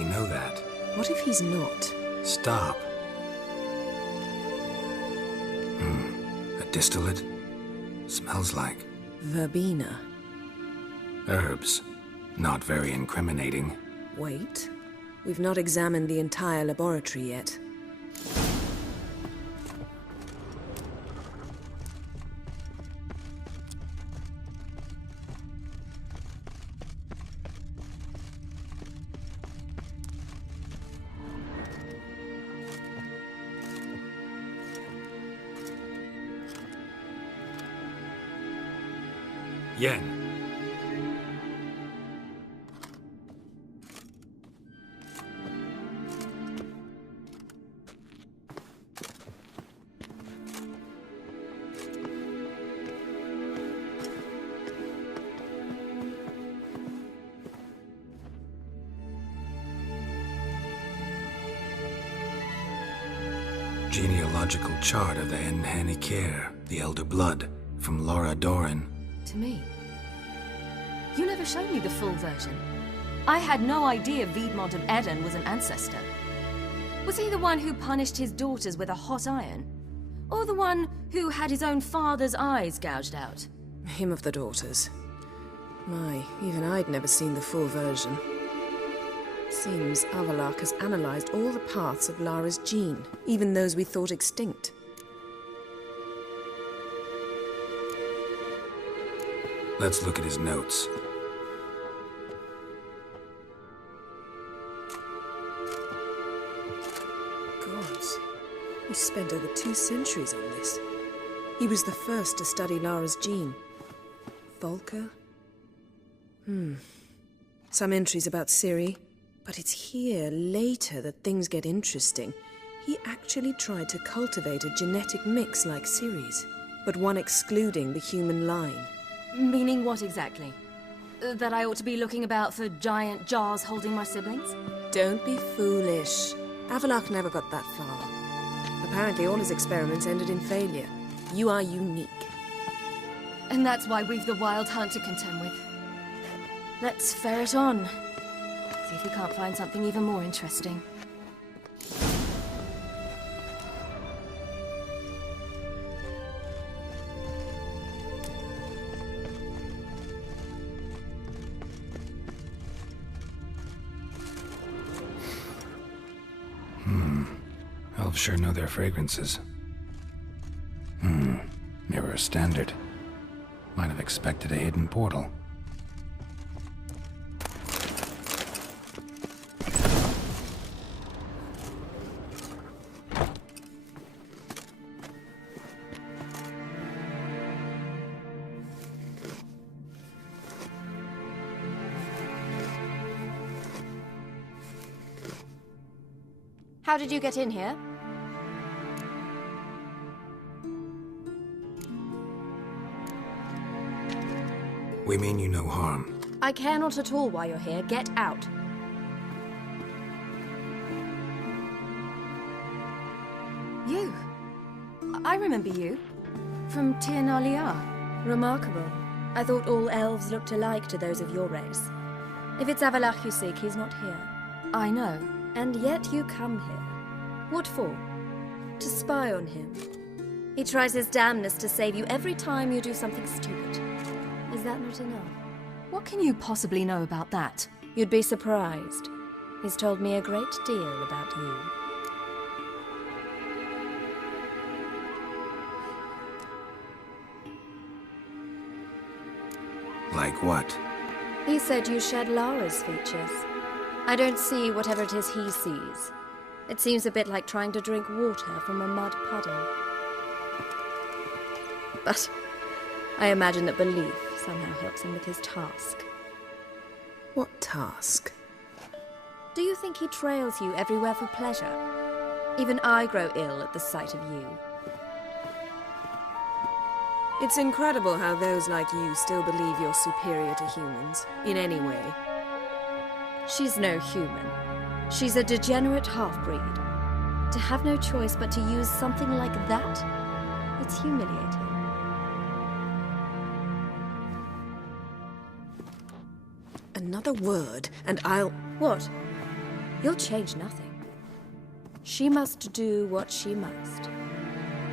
we know that? What if he's not? Stop. A distillate? Smells like Verbena. herbs. Not very incriminating. Wait. We've not examined the entire laboratory yet. Yen. Genealogical chart of the Enhanikir, the Elder Blood, from Laura Doran. To me. You never showed me the full version. I had no idea Viedmont of Eden was an ancestor. Was he the one who punished his daughters with a hot iron? Or the one who had his own father's eyes gouged out? Him of the daughters. My, even I'd never seen the full version. Seems Avalok has analyzed all the parts of Lara's gene, even those we thought extinct. Let's look at his notes. Gods, he spent over 2 centuries on this. He was the first to study Lara's gene. Volker? Some entries about Ciri. But it's here, later, that things get interesting. He actually tried to cultivate a genetic mix like Ciri's, but one excluding the human line. Meaning what exactly? That I ought to be looking about for giant jars holding my siblings? Don't be foolish. Avalok never got that far. Apparently all his experiments ended in failure. You are unique. And that's why we've the Wild Hunt to contend with. Let's ferret on. See if we can't find something even more interesting. Elves sure know their fragrances. Mirror standard. Might have expected a hidden portal. How did you get in here? We mean you no harm. I care not at all why you're here. Get out. You. I remember you. From Tir Nalia. Remarkable. I thought all elves looked alike to those of your race. If it's Avalok you seek, he's not here. I know. And yet you come here. What for? To spy on him. He tries his damnedest to save you every time you do something stupid. Is that not enough? What can you possibly know about that? You'd be surprised. He's told me a great deal about you. Like what? He said you shared Lara's features. I don't see whatever it is he sees. It seems a bit like trying to drink water from a mud puddle. But I imagine that belief somehow helps him with his task. What task? Do you think he trails you everywhere for pleasure? Even I grow ill at the sight of you. It's incredible how those like you still believe you're superior to humans, in any way. She's no human. She's a degenerate half-breed. To have no choice but to use something like that, it's humiliating. Another word, and I'll... What? You'll change nothing. She must do what she must.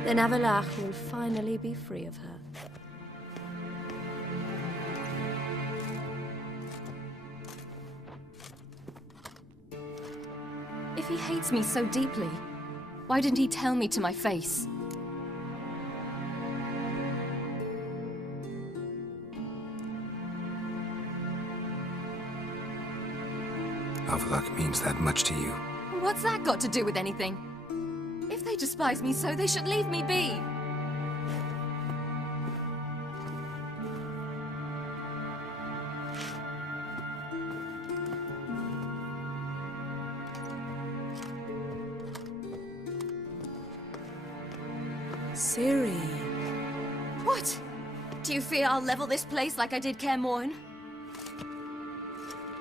Then Avalach will finally be free of her. If he hates me so deeply, why didn't he tell me to my face? Avalok means that much to you. What's that got to do with anything? If they despise me so, they should leave me be. Ciri. What? Do you fear I'll level this place like I did Kaer Morhen?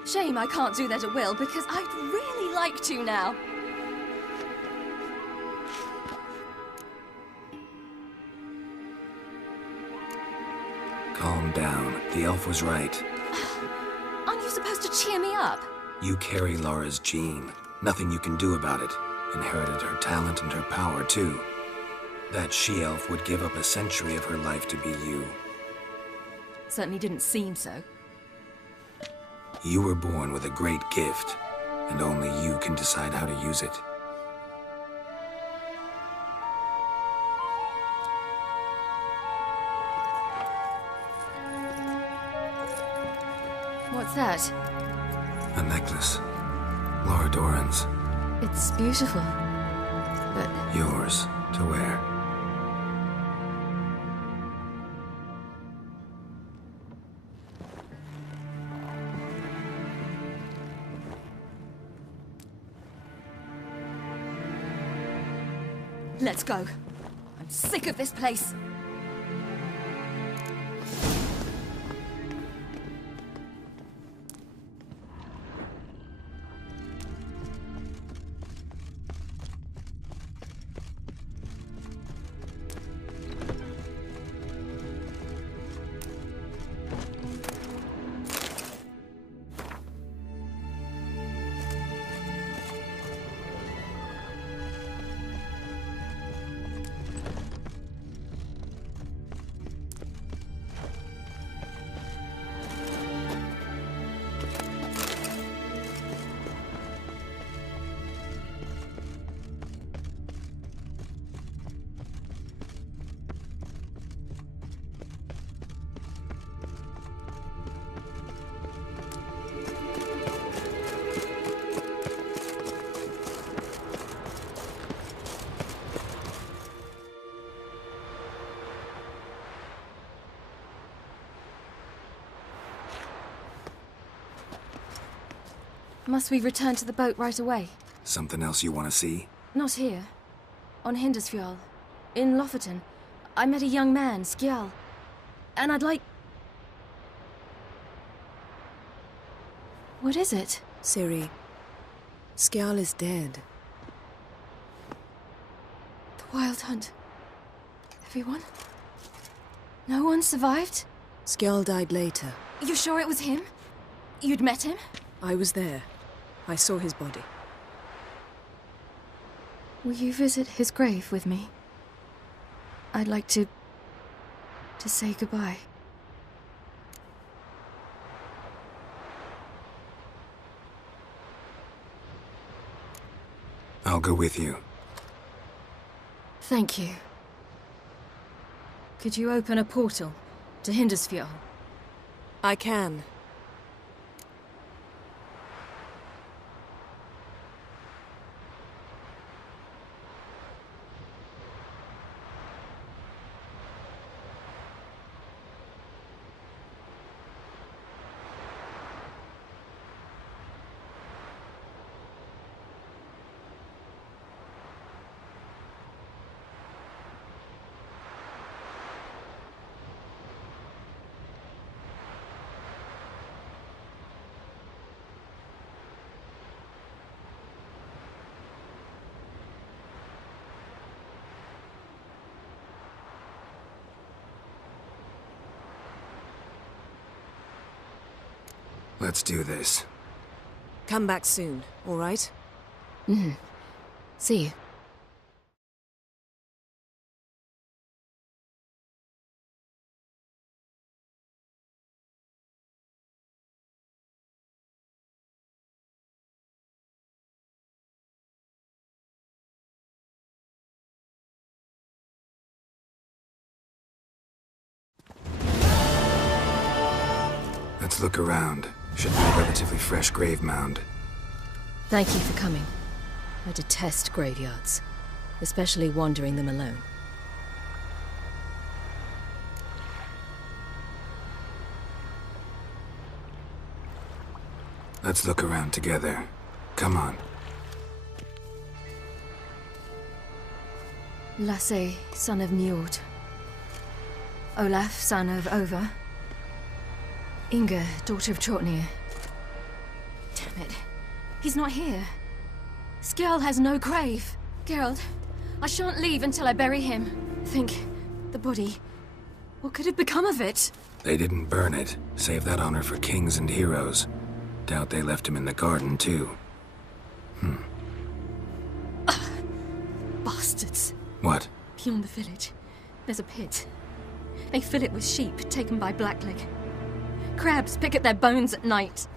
Shame I can't do that at will, because I'd really like to now. Calm down. The elf was right. Aren't you supposed to cheer me up? You carry Laura's gene. Nothing you can do about it. Inherited her talent and her power, too. That she-elf would give up a century of her life to be you. Certainly didn't seem so. You were born with a great gift, and only you can decide how to use it. What's that? A necklace. Laura Doran's. It's beautiful, but... Yours to wear. Let's go. I'm sick of this place. Must we return to the boat right away? Something else you want to see? Not here. On Hindisfjall. In Lofoten. I met a young man, Skjal. And I'd like... What is it? Ciri. Skjal is dead. The Wild Hunt. Everyone? No one survived? Skjal died later. You sure it was him? You'd met him? I was there. I saw his body. Will you visit his grave with me? I'd like to say goodbye. I'll go with you. Thank you. Could you open a portal to Hindisfjall? I can. Let's do this. Come back soon, all right? See you. Let's look around. Should be a relatively fresh grave mound. Thank you for coming. I detest graveyards, especially wandering them alone. Let's look around together. Come on. Lasse, son of Njord. Olaf, son of Over. Inga, daughter of Trotnir. Damn it. He's not here. Skjall has no grave. Geralt, I shan't leave until I bury him. Think, the body. What could have become of it? They didn't burn it. Save that honor for kings and heroes. Doubt they left him in the garden, too. Bastards. What? Beyond the village, there's a pit. They fill it with sheep taken by Blackleg. Crabs pick at their bones at night.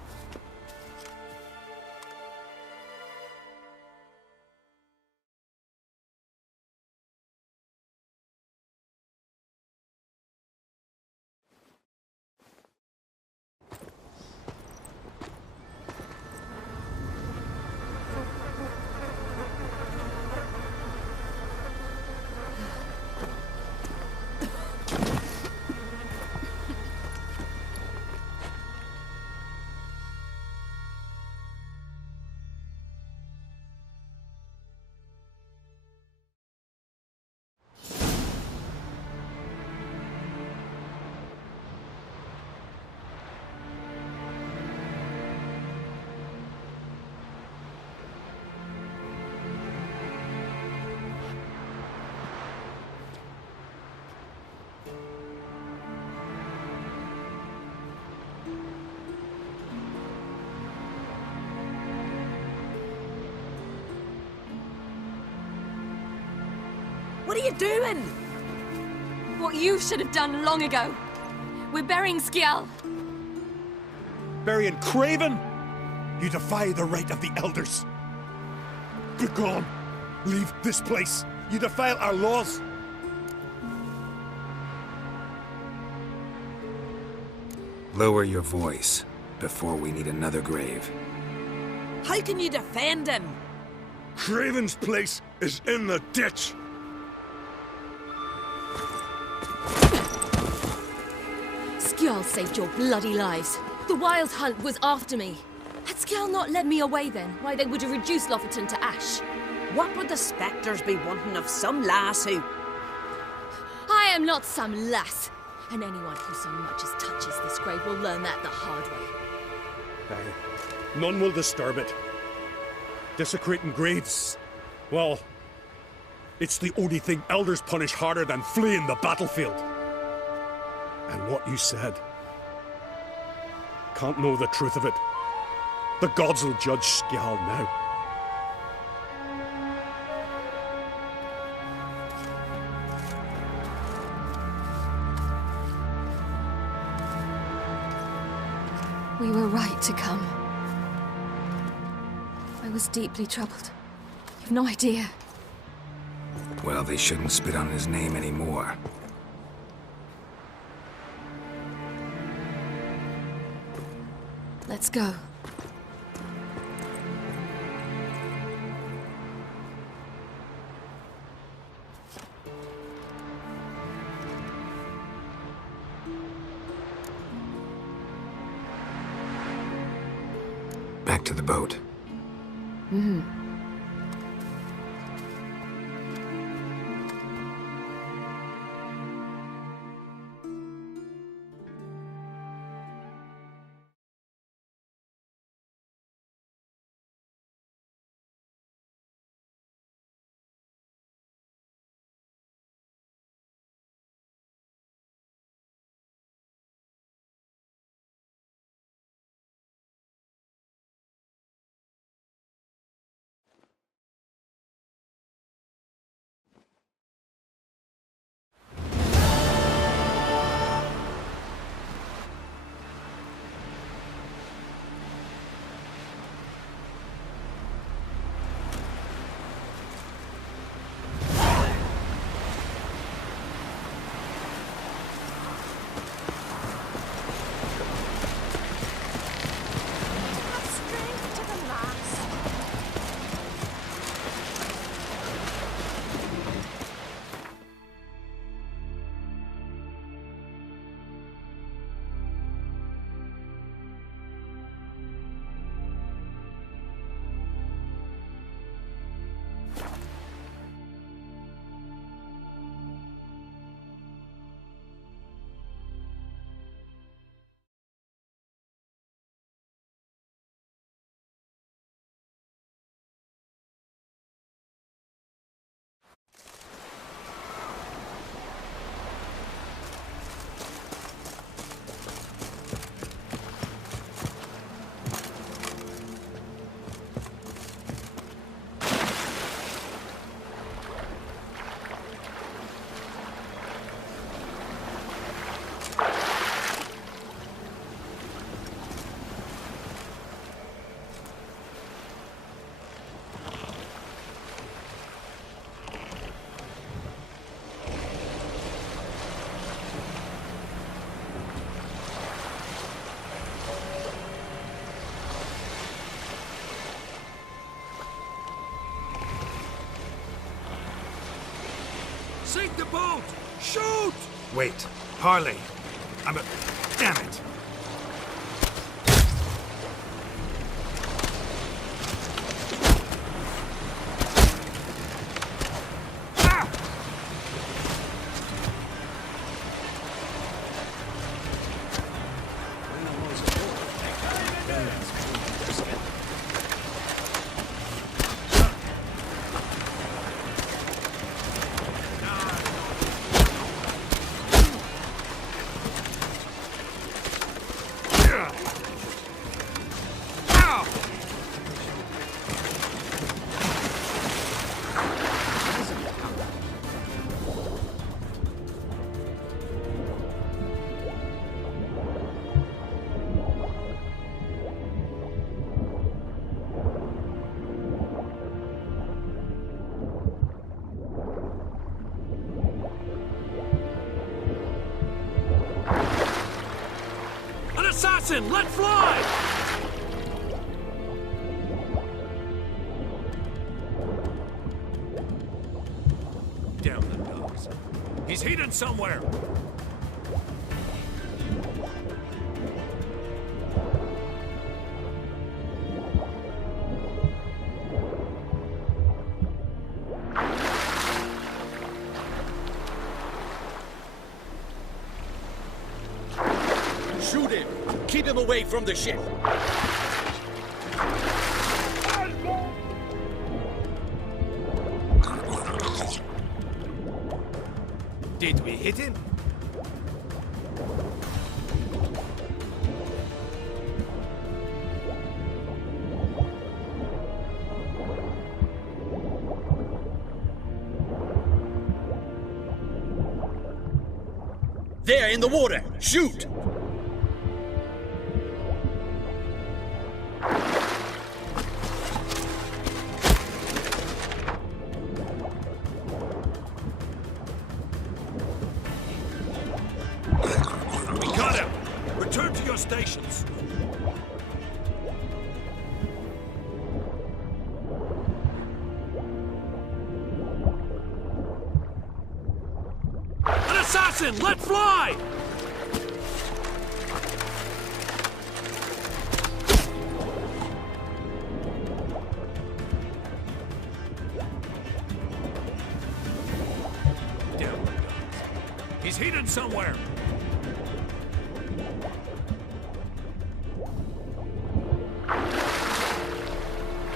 What are you doing? What you should have done long ago. We're burying Skjall. Burying Craven? You defy the right of the elders. Begone! Leave this place. You defile our laws. Lower your voice before we need another grave. How can you defend him? Craven's place is in the ditch. Skjall saved your bloody lives. The Wild Hunt was after me. Had Skjall not led me away then, why they would have reduced Lofoten to ash. What would the spectres be wanting of some lass who... I am not some lass. And anyone who so much as touches this grave will learn that the hard way. None will disturb it. Desecrating graves, well, it's the only thing elders punish harder than fleeing the battlefield. And what you said, can't know the truth of it. The gods will judge Skjall now. We were right to come. I was deeply troubled. You've no idea. Well, they shouldn't spit on his name anymore. Let's go. Back to the boat. Sink the boat! Shoot! Wait. Harley. Damn it. Assassin, let fly! Damn the dogs. He's hidden somewhere! Shoot him! Keep him away from the ship! Did we hit him? There, in the water! Shoot! Return to your stations. An assassin! Let fly! Damn the dogs. He's hidden somewhere.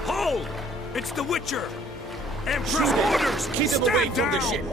Hold! It's the Witcher! Emperor's orders! Keep him away from the ship!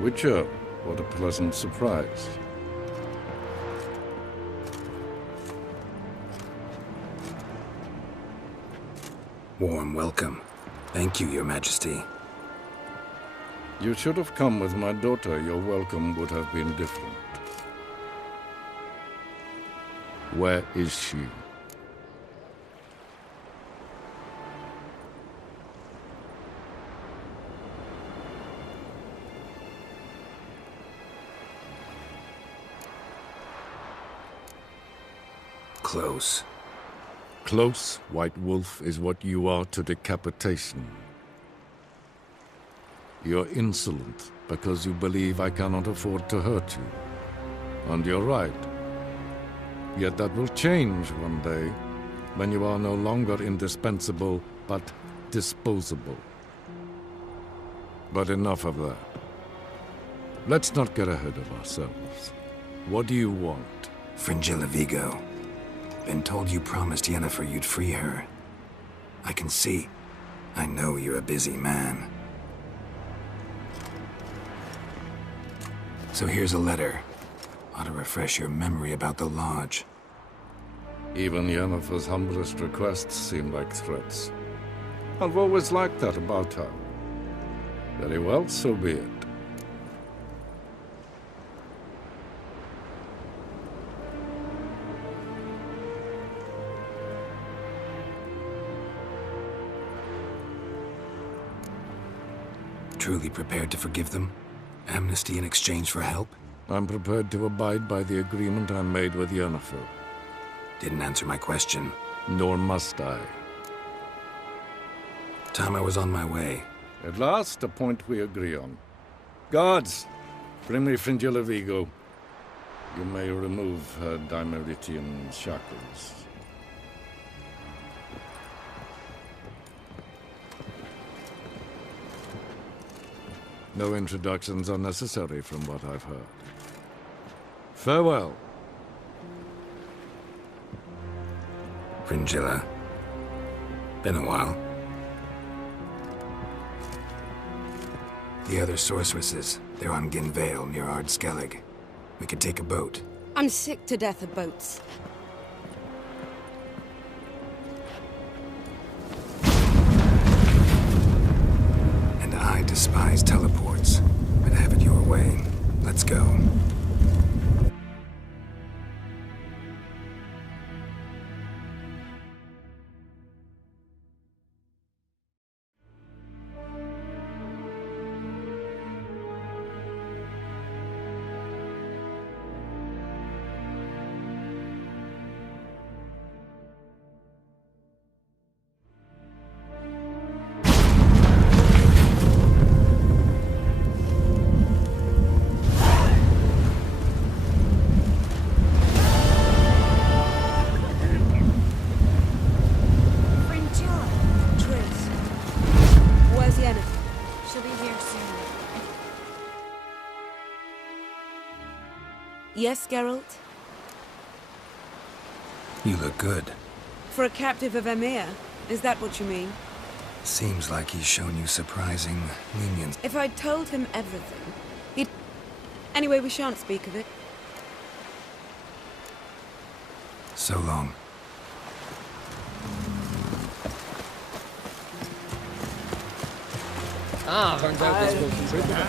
Witcher, what a pleasant surprise. Warm welcome. Thank you, Your Majesty. You should have come with my daughter. Your welcome would have been different. Where is she? Close. Close, White Wolf, is what you are to decapitation. You're insolent because you believe I cannot afford to hurt you. And you're right. Yet that will change one day, when you are no longer indispensable, but disposable. But enough of that. Let's not get ahead of ourselves. What do you want? Fringilla Vigo. Been told you promised Yennefer you'd free her. I can see. I know you're a busy man. So here's a letter. Ought to refresh your memory about the Lodge. Even Yennefer's humblest requests seem like threats. I've always liked that about her. Very well, so be it. Truly prepared to forgive them? Amnesty in exchange for help? I'm prepared to abide by the agreement I made with Yennefer. Didn't answer my question. Nor must I. Time I was on my way. At last, a point we agree on. Guards, bring me Fringilla Vigo. You may remove her Dimeritian shackles. No introductions are necessary from what I've heard. Farewell. Fringilla. Been a while. The other sorceresses, they're on Ginvale near Ard-Skellig. We could take a boat. I'm sick to death of boats. And I despise teleports. But have it your way. Let's go. Yes, Geralt? You look good. For a captive of Emir, is that what you mean? Seems like he's shown you surprising lenience. If I'd told him everything, he'd... Anyway, we shan't speak of it. So long. Turns out this will contribute.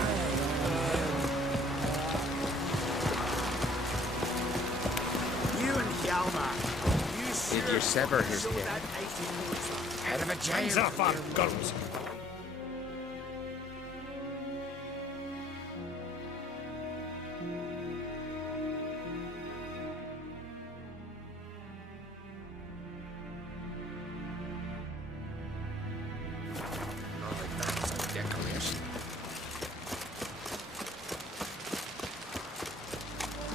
Did you sever his head? Head of a giant. Hands off our guns! Not like that's a decoration.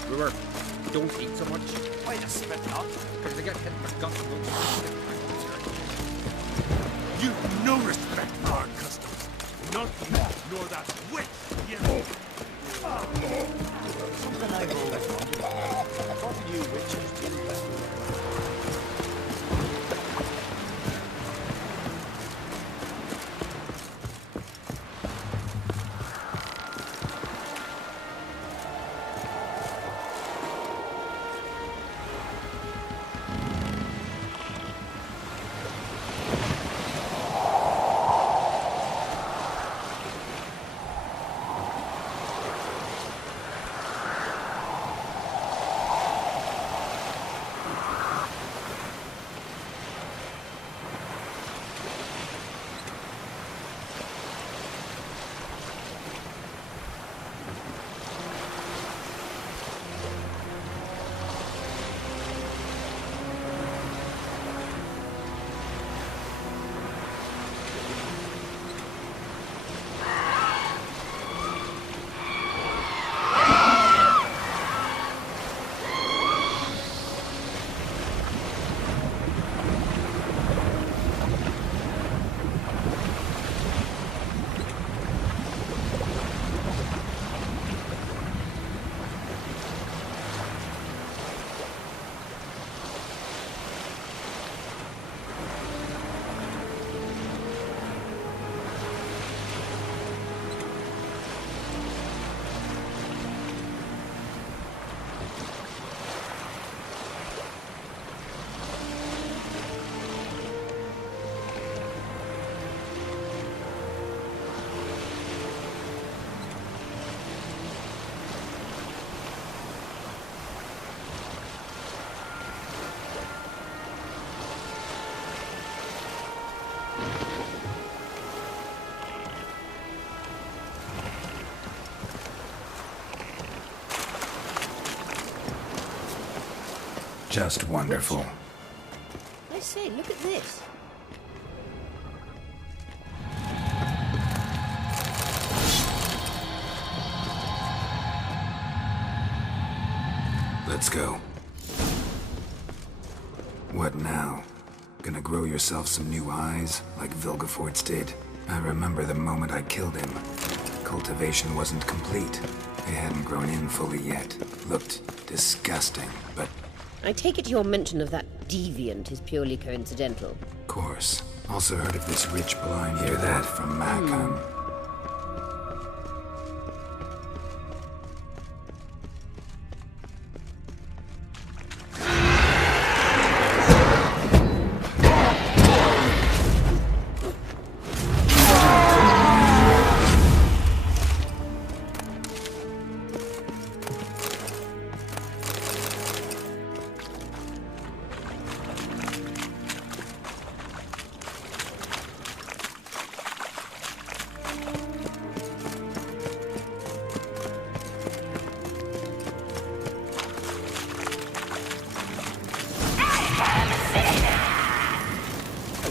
Brewer, don't eat so much. Why the spit up? Because they get hit with guts and won't You've no respect for our customs. Not you, nor that witch, Something I rolled on. What you witches do better? Just wonderful. I say, look at this. Let's go. What now? Gonna grow yourself some new eyes, like Vilgefortz did? I remember the moment I killed him. Cultivation wasn't complete. They hadn't grown in fully yet. Looked disgusting, but... I take it your mention of that deviant is purely coincidental. Of course. Also heard of this rich blind hear that from Macon.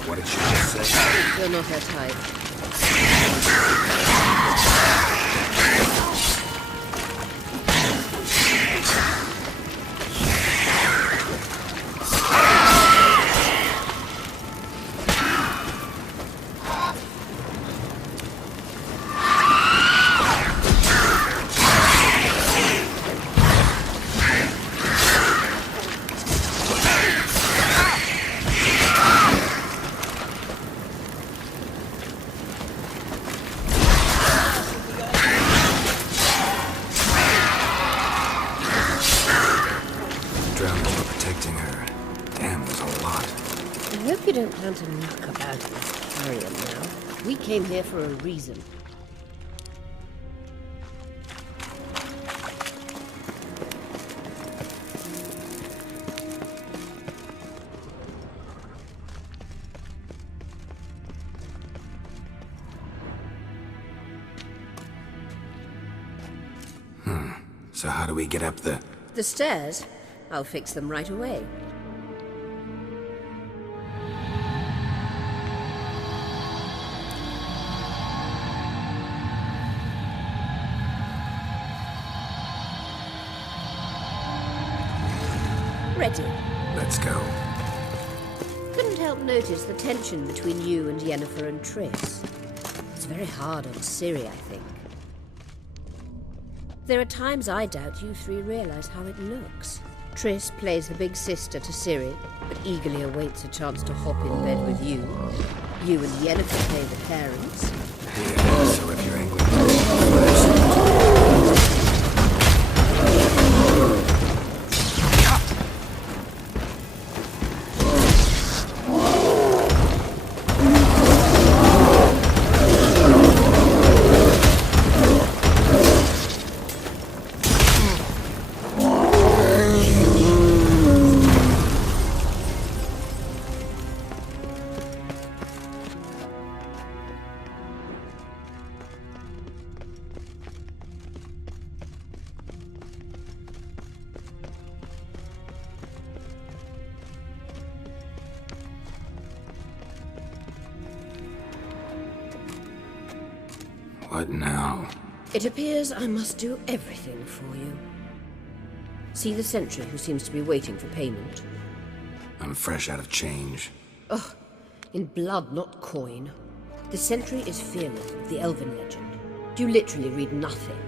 What did she just say? You're not her type. I hope you don't plan to muck about in this carrion now. We came here for a reason. So how do we get up the... The stairs? I'll fix them right away. Ready. Let's go. Couldn't help notice the tension between you and Yennefer and Triss. It's very hard on Ciri, I think. There are times I doubt you three realize how it looks. Triss plays the big sister to Ciri, but eagerly awaits a chance to hop in bed with you. You and Yennefer play the parents. Yeah, so if you're angry... What now? It appears I must do everything for you. See the sentry who seems to be waiting for payment? I'm fresh out of change. Ugh, in blood, not coin. The sentry is fearless of the elven legend. You literally read nothing.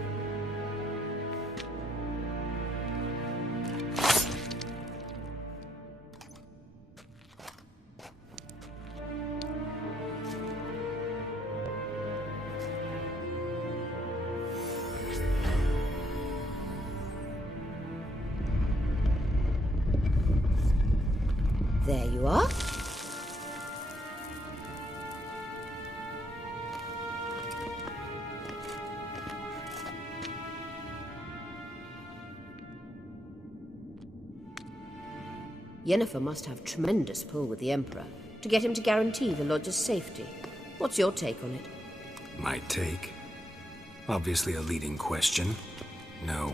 There you are. Yennefer must have tremendous pull with the Emperor to get him to guarantee the lodge's safety. What's your take on it? My take? Obviously a leading question. No.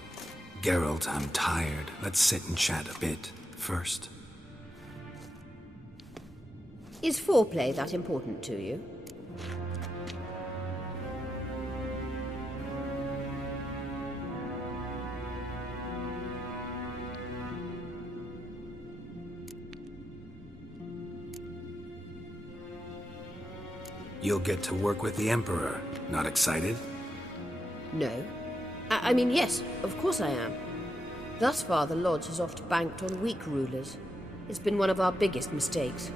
Geralt, I'm tired. Let's sit and chat a bit. first. Is foreplay that important to you? You'll get to work with the Emperor. Not excited? No. I mean, yes, of course I am. Thus far, the Lodge has oft banked on weak rulers. It's been one of our biggest mistakes.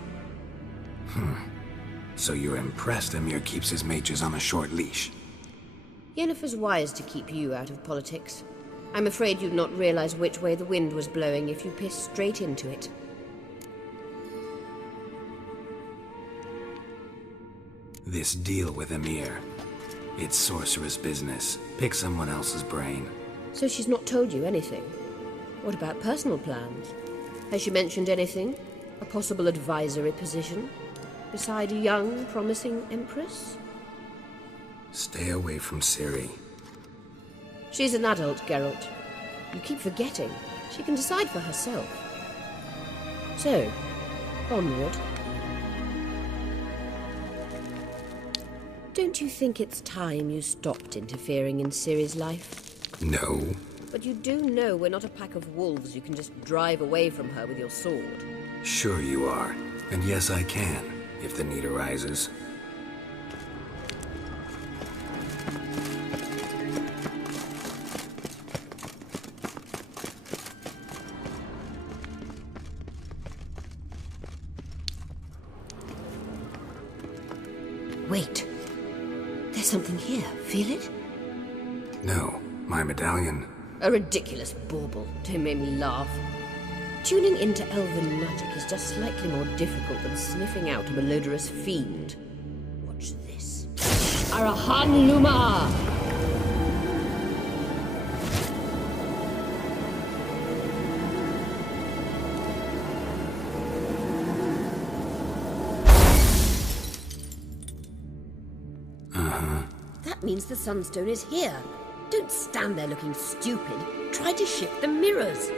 So you're impressed Emir keeps his mages on a short leash? Yennefer's wise to keep you out of politics. I'm afraid you'd not realize which way the wind was blowing if you pissed straight into it. This deal with Emir. It's sorceress business. Pick someone else's brain. So she's not told you anything? What about personal plans? Has she mentioned anything? A possible advisory position? Beside a young, promising Empress? Stay away from Ciri. She's an adult, Geralt. You keep forgetting. She can decide for herself. So, onward. Don't you think it's time you stopped interfering in Ciri's life? No. But you do know we're not a pack of wolves you can just drive away from her with your sword. Sure you are. And yes, I can, if the need arises. Wait. There's something here. Feel it? No. My medallion. A ridiculous bauble. Don't make me laugh. Tuning into elven magic is just slightly more difficult than sniffing out a malodorous fiend. Watch this. Arahan Luma! That means the Sunstone is here. Don't stand there looking stupid. Try to shift the mirrors.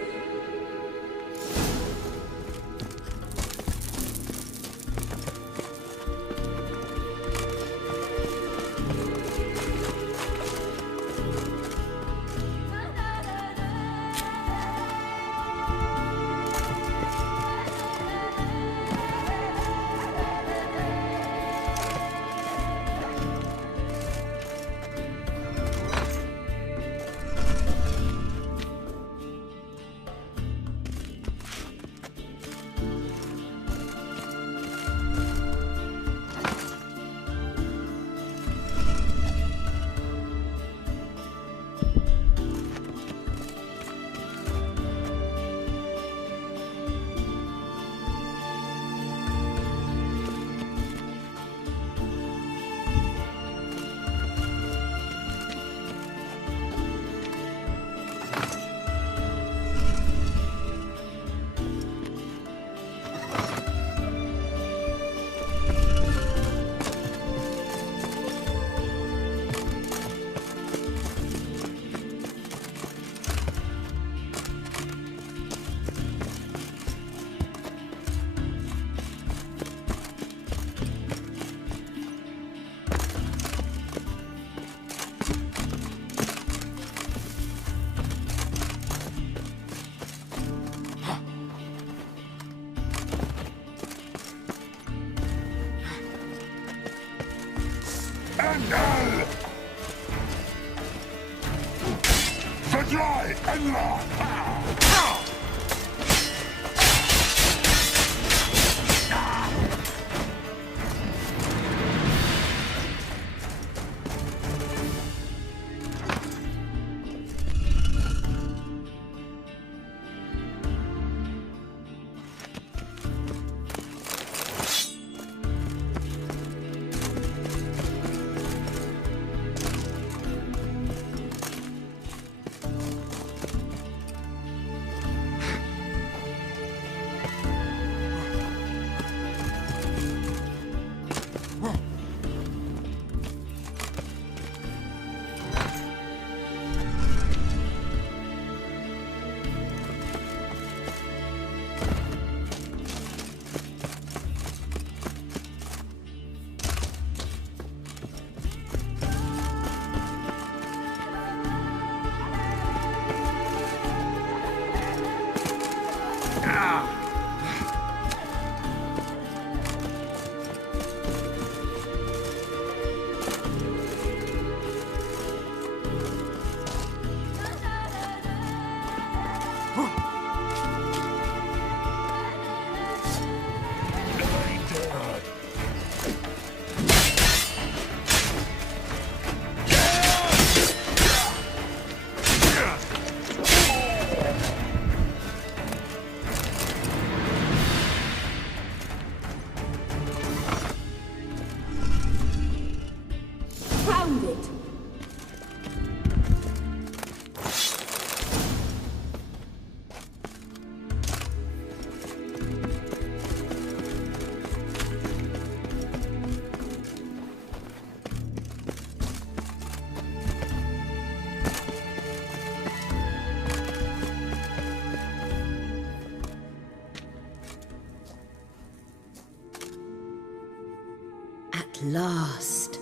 At last.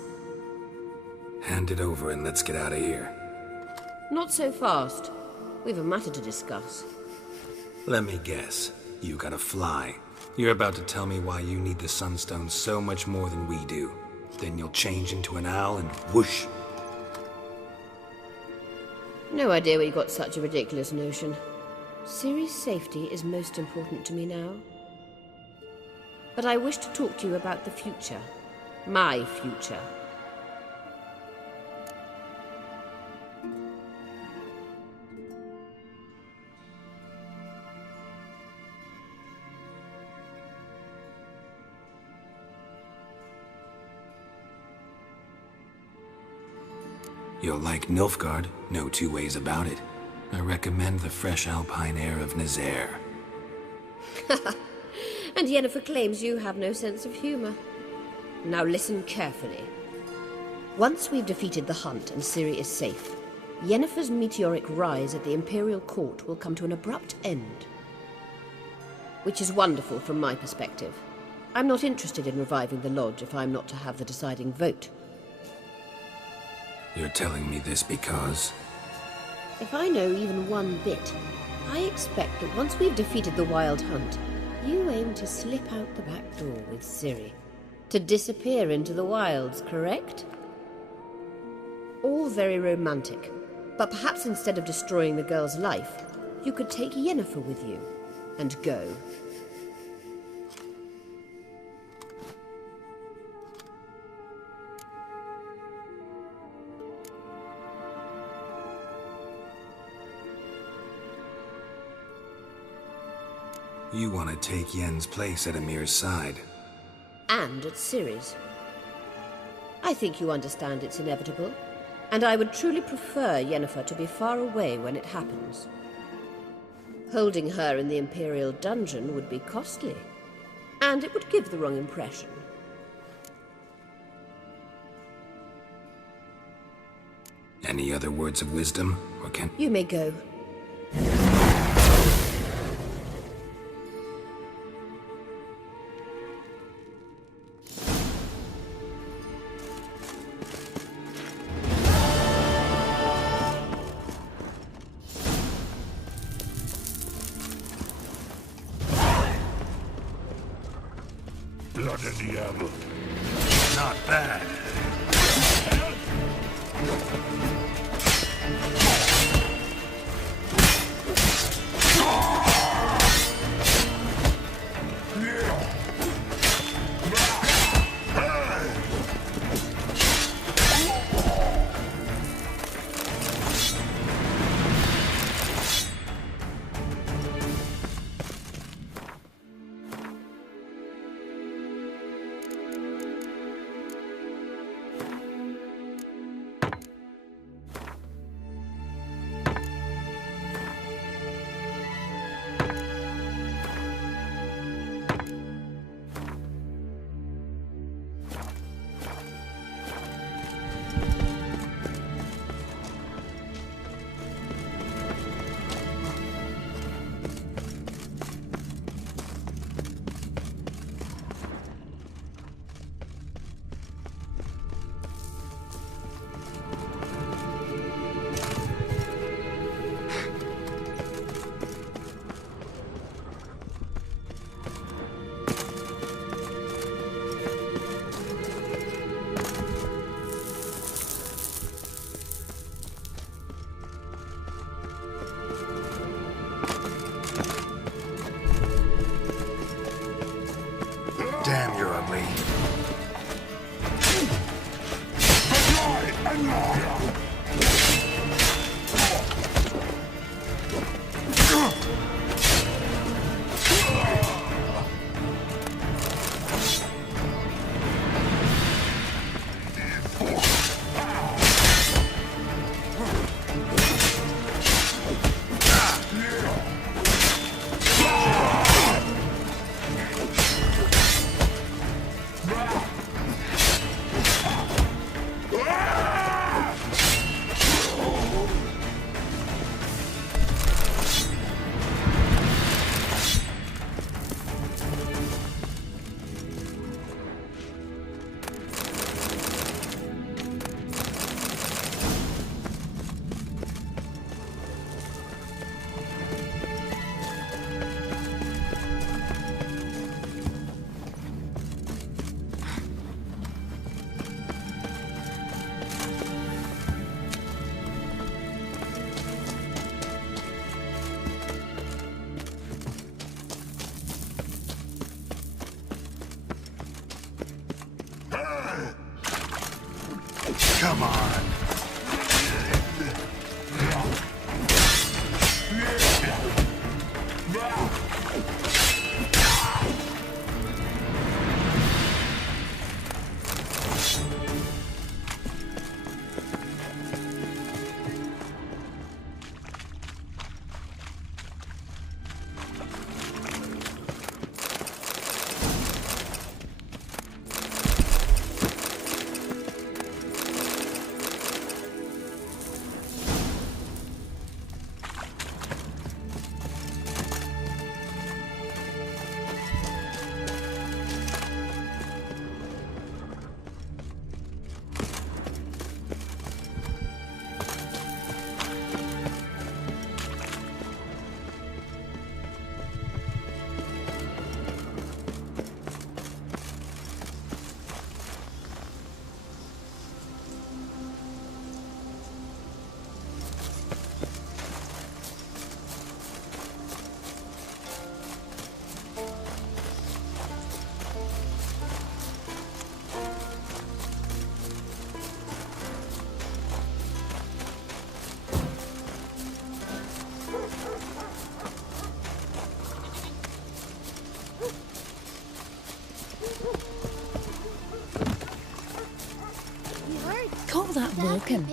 Hand it over and let's get out of here. Not so fast. We've a matter to discuss. Let me guess. You gotta fly. You're about to tell me why you need the Sunstone so much more than we do. Then you'll change into an owl and whoosh. No idea where you got such a ridiculous notion. Ciri's safety is most important to me now. But I wish to talk to you about the future. My future. You'll like Nilfgaard, no two ways about it. I recommend the fresh alpine air of Nazaire. And Yennefer claims you have no sense of humor. Now listen carefully. Once we've defeated the hunt and Ciri is safe, Yennefer's meteoric rise at the Imperial Court will come to an abrupt end. Which is wonderful from my perspective. I'm not interested in reviving the Lodge if I'm not to have the deciding vote. You're telling me this because... If I know even one bit, I expect that once we've defeated the Wild Hunt, you aim to slip out the back door with Ciri. To disappear into the wilds, correct? All very romantic. But perhaps instead of destroying the girl's life, you could take Yennefer with you and go. You want to take Yen's place at Amir's side. And at Ciri's. I think you understand it's inevitable, and I would truly prefer Yennefer to be far away when it happens. Holding her in the Imperial dungeon would be costly, and it would give the wrong impression. Any other words of wisdom, or can... You may go. Blood of Diablo. Not bad. Damn, you're ugly. Come on. Call that walking.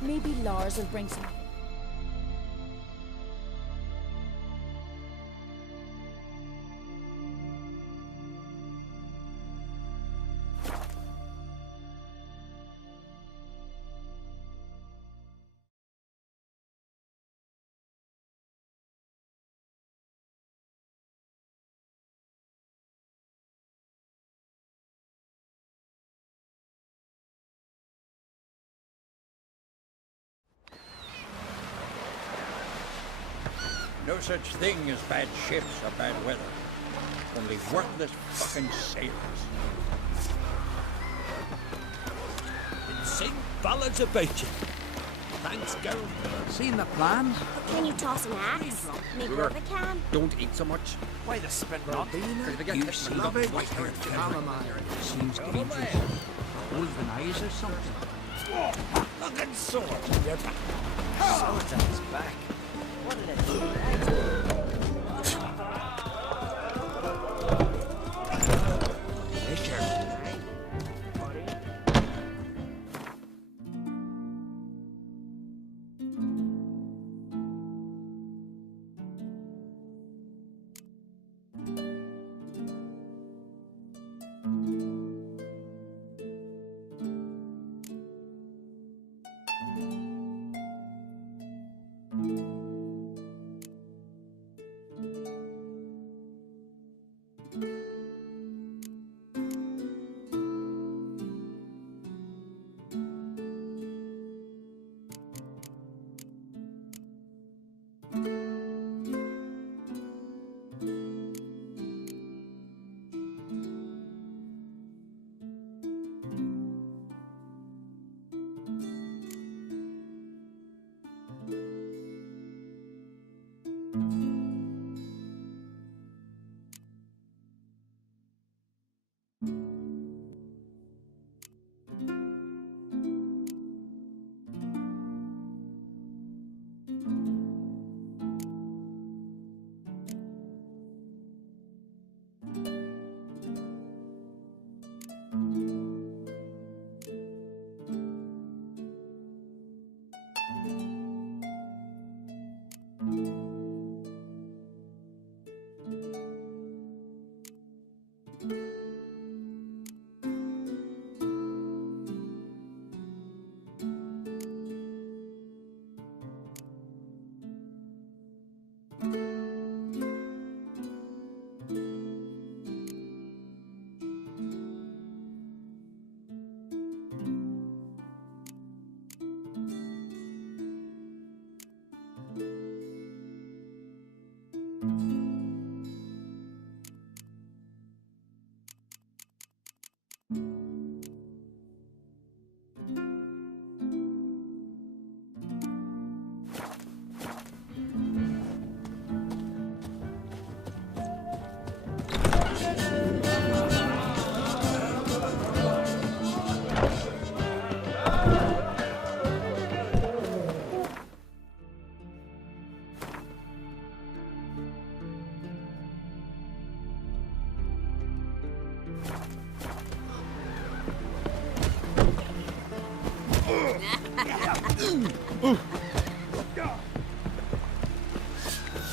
Maybe Lars will bring some. No such thing as bad ships or bad weather. Only worthless fucking sailors. Been sing ballads about you. Thanks, girl. Seen the plan? Can you toss an axe? Make Ruger, love a can? don't eat so much. Why the spit not? You Beloved, white-haired mama mine. Seems dangerous. Wolven eyes or something. Fucking sword. Sultan's back. What did it do?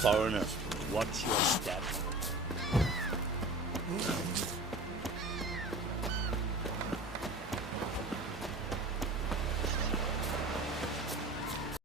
Foreigner, watch your step.